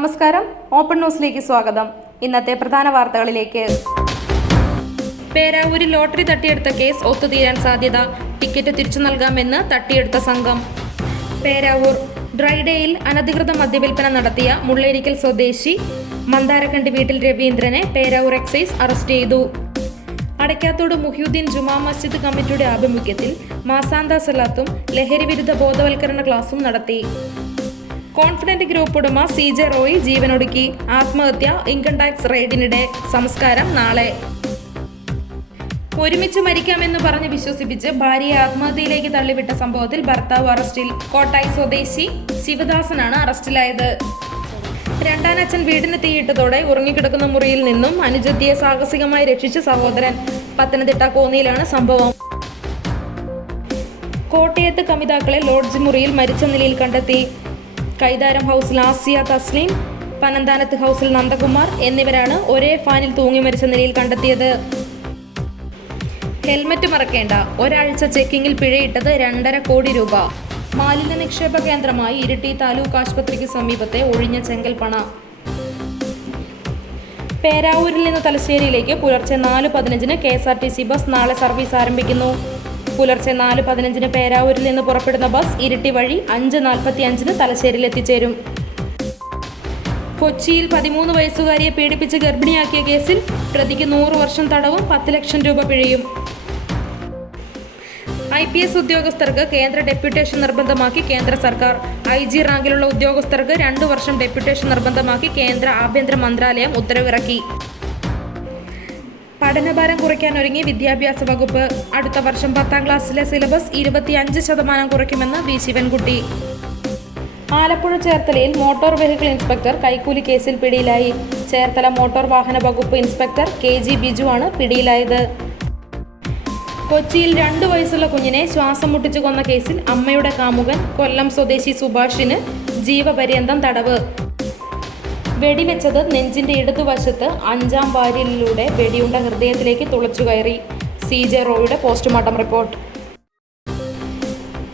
നമസ്കാരം, ഓപ്പൺ ന്യൂസിലേക്ക് സ്വാഗതം. ഇന്നത്തെ പ്രധാന വാർത്തകളിലേക്ക്. പേരാവൂരിൽ ലോട്ടറി തട്ടിയെടുത്ത കേസ് ഒത്തുതീരാൻ സാധ്യത. ടിക്കറ്റ് തിരിച്ചു നൽകാമെന്ന് തട്ടിയെടുത്ത സംഘം. പേരാവൂർ ഡ്രൈഡേയിൽ അനധികൃത മദ്യവിൽപ്പന നടത്തിയ മുള്ളേരിക്കൽ സ്വദേശി മന്ദാരക്കണ്ടി വീട്ടിൽ രവീന്ദ്രനെ പേരാവൂർ എക്സൈസ് അറസ്റ്റ് ചെയ്തു. അടയ്ക്കാത്തോട് മുഹ്യുദ്ദീൻ ജുമാ മസ്ജിദ് കമ്മിറ്റിയുടെ ആഭിമുഖ്യത്തിൽ മാസാന്ത സലാത്തും ലഹരി വിരുദ്ധ ബോധവൽക്കരണ ക്ലാസും നടത്തി. കോൺഫിഡന്റ് ഗ്രൂപ്പ് ഉടമ CJ റോയ് ജീവനൊടുക്കി. ആത്മഹത്യ. ഇൻകം ടാക്സ് റെയ്ഡിനിടെ. സംസ്കാരം നാളെ. ഒരുമിച്ച് മരിക്കാമെന്ന് പറഞ്ഞ് വിശ്വസിപ്പിച്ച് ഭാര്യയെ ആത്മഹത്യയിലേക്ക് തള്ളിവിട്ട സംഭവത്തിൽ ഭർത്താവ് അറസ്റ്റിൽ. കോട്ടായി സ്വദേശി ശിവദാസനാണ് അറസ്റ്റിലായത്. രണ്ടാനച്ഛൻ വീടിന് തീയിട്ടതോടെ ഉറങ്ങിക്കിടക്കുന്ന മുറിയിൽ നിന്നും അനുജത്തിയെ സാഹസികമായി രക്ഷിച്ച സഹോദരൻ. പത്തനംതിട്ട കോന്നിയിലാണ് സംഭവം. കോട്ടയത്ത് കമിതാക്കളെ ലോഡ്ജ് മുറിയിൽ മരിച്ച നിലയിൽ കണ്ടെത്തി. കൈതാരം ഹൗസിൽ ആസിയ തസ്ലീം, പനന്താനത്ത് ഹൗസിൽ നന്ദകുമാർ എന്നിവരാണ് ഒരേ ഫാനിൽ തൂങ്ങി മരിച്ച നിലയിൽ കണ്ടെത്തിയത്. ഹെൽമറ്റ് മറക്കേണ്ട, ഒരാഴ്ച ചെക്കിങ്ങിൽ പിഴയിട്ടത് 2.5 കോടി രൂപ. മാലിന്യ നിക്ഷേപ കേന്ദ്രമായി ഇരിട്ടി താലൂക്ക് ആശുപത്രിക്ക് സമീപത്തെ ഒഴിഞ്ഞ ചെങ്കൽപ്പണ. പേരാവൂരിൽ നിന്ന് തലശ്ശേരിയിലേക്ക് പുലർച്ചെ 4:15 KSRTC ബസ് നാളെ സർവീസ് ആരംഭിക്കുന്നു. പുലർച്ചെ 4:15 പേരാവൂരിൽ നിന്ന് പുറപ്പെടുന്ന ബസ് ഇരിട്ടി വഴി 5:45 തലശ്ശേരിയിൽ എത്തിച്ചേരും. കൊച്ചിയിൽ 13 വയസ്സുകാരിയെ പീഡിപ്പിച്ച് ഗർഭിണിയാക്കിയ കേസിൽ പ്രതിക്ക് 100 വർഷം തടവും 10 ലക്ഷം രൂപ പിഴയും. IPS ഉദ്യോഗസ്ഥർക്ക് കേന്ദ്ര ഡെപ്യൂട്ടേഷൻ നിർബന്ധമാക്കി കേന്ദ്ര സർക്കാർ. IG റാങ്കിലുള്ള ഉദ്യോഗസ്ഥർക്ക് 2 വർഷം ഡെപ്യൂട്ടേഷൻ നിർബന്ധമാക്കി കേന്ദ്ര ആഭ്യന്തര മന്ത്രാലയം ഉത്തരവിറക്കി. പഠനഭാരം കുറയ്ക്കാനൊരുങ്ങി വിദ്യാഭ്യാസ വകുപ്പ്. അടുത്ത വർഷം 10ാം ക്ലാസ്സിലെ സിലബസ് 25% കുറയ്ക്കുമെന്ന് V ശിവൻകുട്ടി. ആലപ്പുഴ ചേർത്തലയിൽ മോട്ടോർ വെഹിക്കിൾ ഇൻസ്പെക്ടർ കൈക്കൂലി കേസിൽ പിടിയിലായി. ചേർത്തല മോട്ടോർ വാഹന വകുപ്പ് ഇൻസ്പെക്ടർ KG ബിജു ആണ് പിടിയിലായത്. കൊച്ചിയിൽ 2 വയസ്സുള്ള കുഞ്ഞിനെ ശ്വാസം മുട്ടിച്ചു കൊന്ന കേസിൽ അമ്മയുടെ കാമുകൻ കൊല്ലം സ്വദേശി സുഭാഷിന് ജീവപര്യന്തം തടവ്. വെടിവെച്ചത് നെഞ്ചിന്റെ ഇടതുവശത്ത് 5ാം വാരിയലിലൂടെ വെടിയുണ്ട ഹൃദയത്തിലേക്ക് തുളച്ചുകയറി. CJ റോയുടെ പോസ്റ്റ്മോർട്ടം റിപ്പോർട്ട്.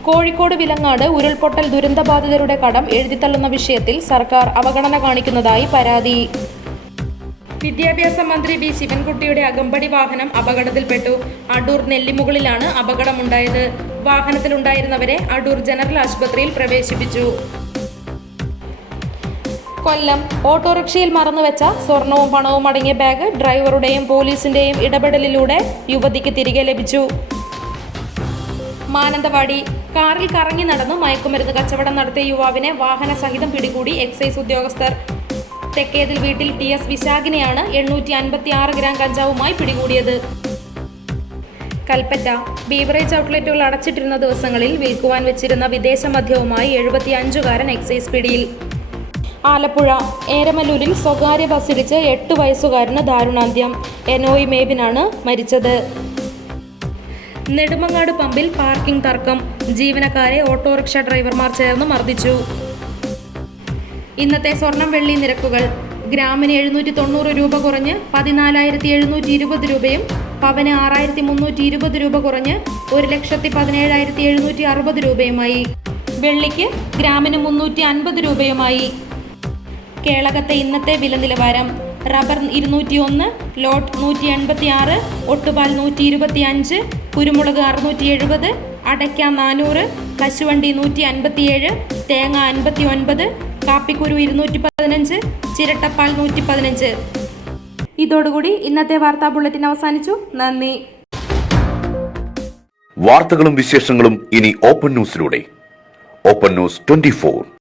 കോഴിക്കോട് വിലങ്ങാട് ഉരുൾപൊട്ടൽ ദുരന്തബാധിതരുടെ കടം എഴുതിത്തള്ളുന്ന വിഷയത്തിൽ സർക്കാർ അവഗണന കാണിക്കുന്നതായി പരാതി. വിദ്യാഭ്യാസ മന്ത്രി V ശിവൻകുട്ടിയുടെ അകമ്പടി വാഹനം അപകടത്തിൽപ്പെട്ടു. അടൂർ നെല്ലിമുകളിലാണ് അപകടമുണ്ടായത്. വാഹനത്തിലുണ്ടായിരുന്നവരെ അടൂർ ജനറൽ ആശുപത്രിയിൽ പ്രവേശിപ്പിച്ചു. കൊല്ലം ഓട്ടോറിക്ഷയിൽ മറന്നുവെച്ച സ്വർണവും പണവും അടങ്ങിയ ബാഗ് ഡ്രൈവറുടെയും പോലീസിന്റെയും ഇടപെടലിലൂടെ യുവതിക്ക് തിരികെ ലഭിച്ചു. മാനന്തവാടി കാറിൽ കറങ്ങി നടന്നു മയക്കുമരുന്ന് കച്ചവടം നടത്തിയ യുവാവിനെ വാഹന സഹിതം പിടികൂടി എക്സൈസ് ഉദ്യോഗസ്ഥർ. തെക്കേതിൽ വീട്ടിൽ TS വിശാഖിനെയാണ് 856 ഗ്രാം കഞ്ചാവുമായി പിടികൂടിയത്. കൽപ്പറ്റ ബീവറേജ് ഔട്ട്ലെറ്റുകൾ അടച്ചിട്ടിരുന്ന ദിവസങ്ങളിൽ വിൽക്കുവാൻ വെച്ചിരുന്ന വിദേശ മദ്യവുമായി 75-കാരൻ എക്സൈസ് പിടിയിൽ. ആലപ്പുഴ ഏരമല്ലൂരിൽ സ്വകാര്യ ബസ്സിടിച്ച് 8 വയസ്സുകാരന് ദാരുണാന്ത്യം. എനോയ് മേബിനാണ് മരിച്ചത്. നെടുമങ്ങാട് പമ്പിൽ പാർക്കിംഗ് തർക്കം. ജീവനക്കാരെ ഓട്ടോറിക്ഷ ഡ്രൈവർമാർ ചേർന്ന് മർദ്ദിച്ചു. ഇന്നത്തെ സ്വർണം വെള്ളി നിരക്കുകൾ. ഗ്രാമിന് 790 രൂപ കുറഞ്ഞ് 14,720 രൂപയും പവന് 6,320 രൂപ കുറഞ്ഞ് 1,17,760 രൂപയുമായി. വെള്ളിക്ക് ഗ്രാമിന് 350 രൂപയുമായി. കേളകത്തെ ഇന്നത്തെ വില നിലവാരം. റബ്ബർ 201, ലോട്ട് 186, ഒട്ടുപാൽ 125, കുരുമുളക് 670, അടയ്ക്ക 400, കശുവണ്ടി 157, തേങ്ങ 59, കാപ്പിക്കുരു 215, ചിരട്ടപ്പാൽ 115. ഇതോടുകൂടി ഇന്നത്തെ വാർത്താ ബുള്ളറ്റിൻ അവസാനിച്ചു. നന്ദി. വാർത്തകളും വിശേഷങ്ങളും ഇനി ഓപ്പൺ ന്യൂസിലൂടെ. Open news 24.